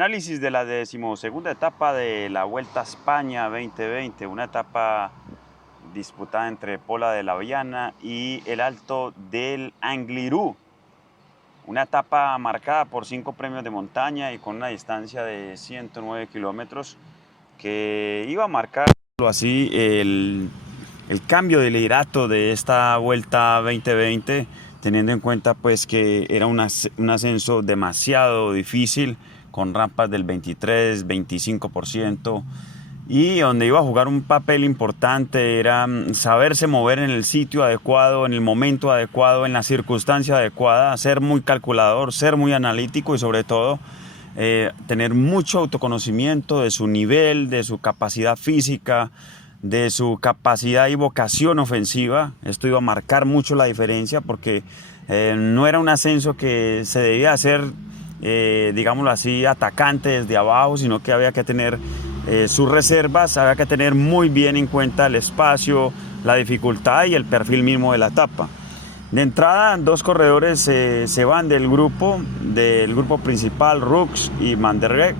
Análisis de la decimosegunda etapa de la Vuelta a España 2020, una etapa disputada entre Pola de la Viana y el Alto del Angliru. Una etapa marcada por 5 premios de montaña y con una distancia de 109 kilómetros que iba a marcar así el cambio de liderato de esta Vuelta 2020, teniendo en cuenta pues que era un ascenso demasiado difícil, con rampas del 23-25%, y donde iba a jugar un papel importante era saberse mover en el sitio adecuado, en el momento adecuado, en la circunstancia adecuada, ser muy calculador, ser muy analítico y sobre todo tener mucho autoconocimiento de su nivel, de su capacidad física, de su capacidad y vocación ofensiva. Esto iba a marcar mucho la diferencia porque no era un ascenso que se debía hacer, digámoslo así, atacante desde abajo, sino que había que tener sus reservas, había que tener muy bien en cuenta el espacio, la dificultad y el perfil mismo de la etapa. De entrada, dos corredores se van del grupo principal, Rux y Van der Beek.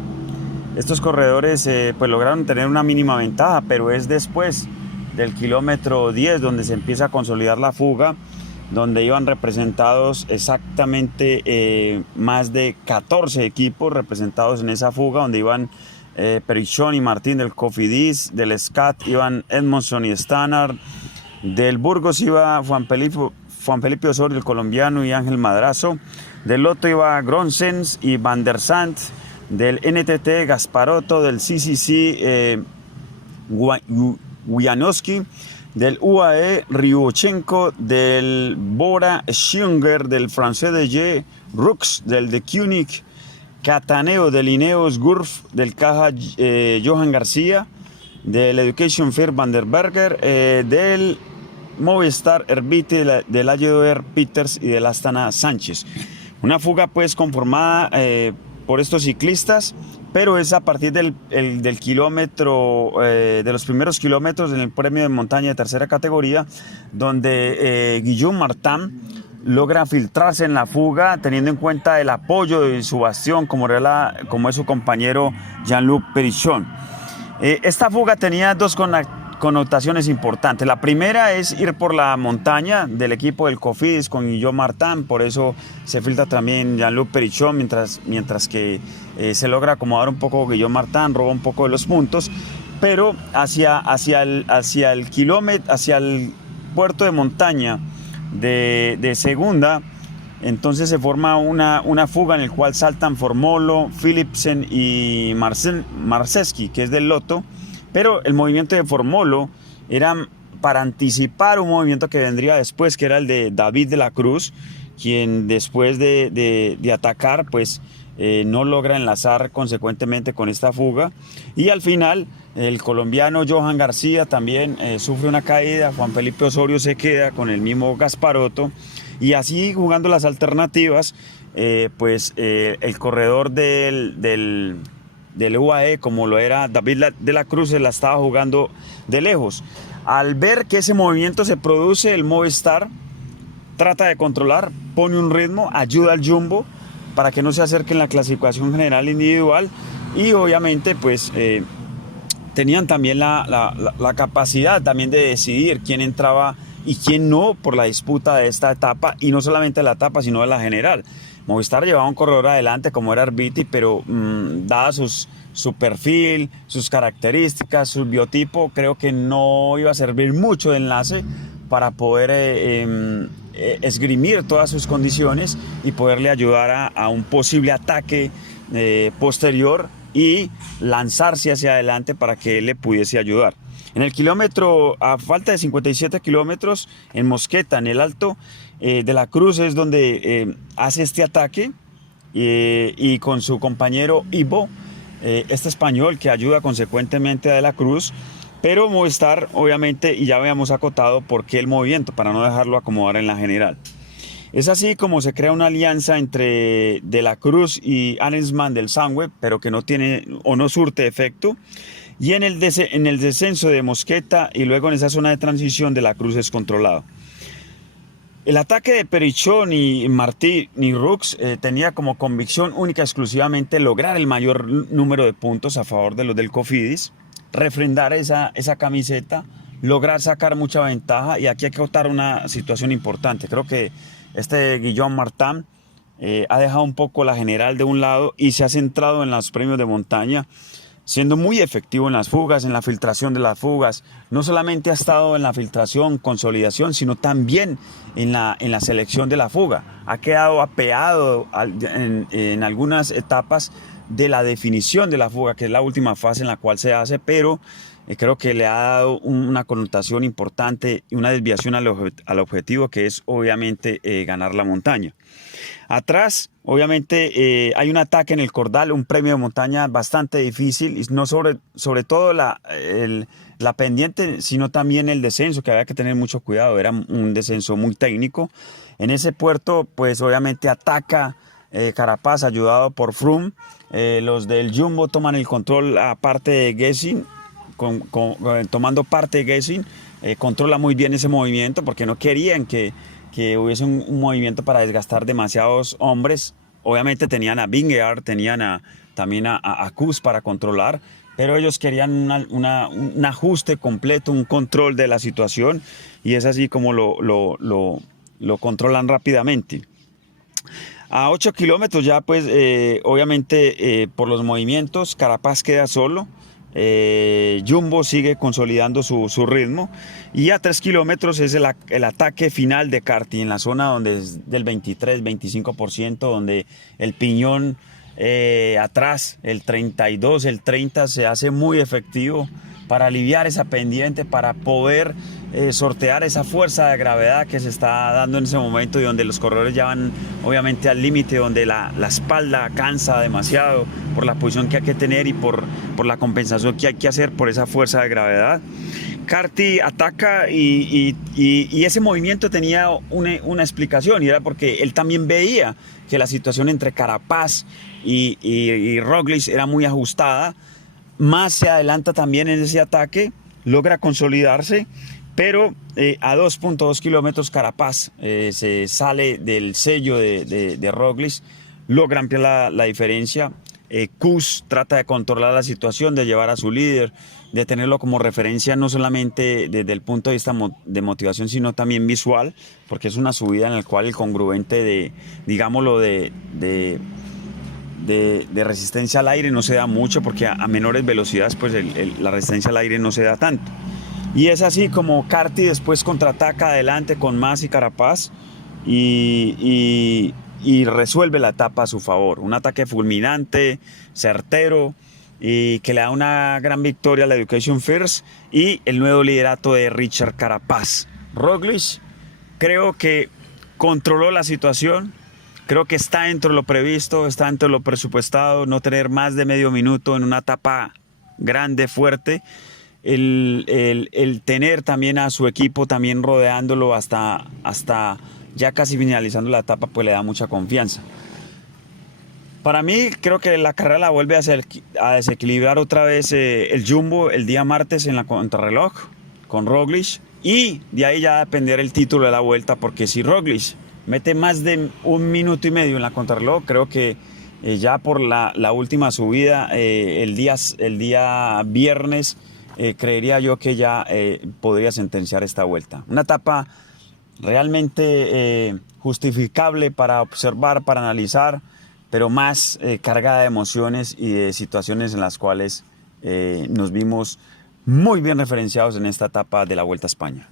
Estos corredores pues lograron tener una mínima ventaja, pero es después del kilómetro 10 donde se empieza a consolidar la fuga, donde iban representados exactamente más de 14 equipos representados en esa fuga, donde iban Perichon y Martín del Cofidis, del SCAT iban Edmondson y Stannard, del Burgos iba Juan Felipe Osorio, el colombiano, y Ángel Madrazo, del Lotto iba Gronsens y Van der Sant, del NTT Gasparotto, del CCC Wijanowski, del UAE Ryuchenko, del Bora Schünger, del Francés de G, Rux, del de Koenig, Cataneo, del Ineos Gurf, del Caja Johan García, del Education Fair Van der Berger, del Movistar Herbiti, del Aydoer Peters y del Astana Sánchez. Una fuga pues conformada por estos ciclistas, pero es a partir del kilómetro, de los primeros kilómetros en el premio de montaña de tercera categoría, donde Guillaume Martin logra filtrarse en la fuga, teniendo en cuenta el apoyo de su bastión, como es su compañero Jean-Luc Perichon. Esta fuga tenía dos connotaciones importantes. La primera es ir por la montaña del equipo del Cofidis con Guillaume Martin, por eso se filtra también Jean-Luc Perichon, mientras que se logra acomodar un poco Guillaume Martin, roba un poco de los puntos, pero hacia el puerto de montaña de segunda, entonces se forma una fuga en el cual saltan Formolo, Philipsen y Marceski, que es del Lotto, pero el movimiento de Formolo era para anticipar un movimiento que vendría después, que era el de David de la Cruz, quien después de atacar pues no logra enlazar consecuentemente con esta fuga, y al final el colombiano Johan García también sufre una caída, Juan Felipe Osorio se queda con el mismo Gasparotto, y así jugando las alternativas, el corredor del UAE, como lo era David de la Cruz, se la estaba jugando de lejos. Al ver que ese movimiento se produce, el Movistar trata de controlar, pone un ritmo, ayuda al Jumbo para que no se acerque en la clasificación general individual, y obviamente pues tenían también la capacidad también de decidir quién entraba y quién no por la disputa de esta etapa, y no solamente de la etapa sino de la general. Movistar llevaba un corredor adelante como era Herbiti, pero dada su perfil, sus características, su biotipo, creo que no iba a servir mucho de enlace para poder esgrimir todas sus condiciones y poderle ayudar a un posible ataque posterior y lanzarse hacia adelante para que él le pudiese ayudar. En el kilómetro, a falta de 57 kilómetros, en Mosqueta, en el Alto de la Cruz, es donde hace este ataque y con su compañero Ivo, este español que ayuda consecuentemente a De la Cruz, pero Movistar obviamente, y ya habíamos acotado por qué el movimiento, para no dejarlo acomodar en la general. Es así como se crea una alianza entre De la Cruz y Arensman del Sunweb, pero que no tiene o no surte efecto. Y en el descenso de Mosqueta y luego en esa zona de transición, De la Cruz es controlado. El ataque de Perichón y Martí ni Rux tenía como convicción única exclusivamente lograr el mayor número de puntos a favor de los del Cofidis, refrendar esa camiseta, lograr sacar mucha ventaja, y aquí hay que contar una situación importante. Creo que este Guillaume Martin ha dejado un poco la general de un lado y se ha centrado en los premios de montaña, siendo muy efectivo en las fugas, en la filtración de las fugas. No solamente ha estado en la filtración, consolidación, sino también en la selección de la fuga. Ha quedado apeado en algunas etapas de la definición de la fuga, que es la última fase en la cual se hace, pero creo que le ha dado una connotación importante y una desviación al objetivo, que es obviamente ganar la montaña. Atrás, obviamente, hay un ataque en el Cordal, un premio de montaña bastante difícil, y no sobre todo la pendiente, sino también el descenso, que había que tener mucho cuidado. Era un descenso muy técnico. En ese puerto, pues obviamente ataca Carapaz, ayudado por Froome. Los del Jumbo toman el control aparte de Gesing, tomando parte de Gesing. Controla muy bien ese movimiento porque no querían que hubiese un movimiento para desgastar demasiados hombres. Obviamente tenían a Vingegaard, tenían también a Kuss para controlar, pero ellos querían un ajuste completo, un control de la situación, y es así como lo controlan rápidamente. A 8 kilómetros ya, pues obviamente por los movimientos, Carapaz queda solo. Jumbo sigue consolidando su ritmo, y a 3 kilómetros es el ataque final de Carty en la zona donde es del 23-25%, donde el piñón atrás, el 32, el 30, se hace muy efectivo para aliviar esa pendiente, para poder sortear esa fuerza de gravedad que se está dando en ese momento, y donde los corredores ya van obviamente al límite, donde la espalda cansa demasiado por la posición que hay que tener y por la compensación que hay que hacer por esa fuerza de gravedad. Carty ataca, y ese movimiento tenía una explicación, y era porque él también veía que la situación entre Carapaz y Roglic era muy ajustada. Más se adelanta también en ese ataque, logra consolidarse, pero a 2.2 kilómetros Carapaz se sale del sello de Roglic, logra ampliar la diferencia. Kuss trata de controlar la situación, de llevar a su líder, de tenerlo como referencia, no solamente desde el punto de vista de motivación, sino también visual, porque es una subida en la cual el congruente digámoslo, de resistencia al aire no se da mucho, porque a menores velocidades pues la resistencia al aire no se da tanto. Y es así como Carty después contraataca adelante con Mas y Carapaz y resuelve la etapa a su favor. Un ataque fulminante, certero, y que le da una gran victoria a la Education First y el nuevo liderato de Richard Carapaz. Roglic creo que controló la situación. Creo que está dentro de lo previsto, está dentro de lo presupuestado, no tener más de medio minuto en una etapa grande, fuerte. El tener también a su equipo también rodeándolo hasta ya casi finalizando la etapa, pues le da mucha confianza. Para mí, creo que la carrera la vuelve a desequilibrar otra vez el Jumbo el día martes en la contrarreloj con Roglic, y de ahí ya va a depender el título de la vuelta, porque si Roglic mete más de 1 minuto y medio en la contrarreloj, creo que ya por la última subida el día viernes, creería yo que ya podría sentenciar esta vuelta. Una etapa realmente justificable para observar, para analizar, pero más cargada de emociones y de situaciones en las cuales nos vimos muy bien referenciados en esta etapa de la Vuelta a España.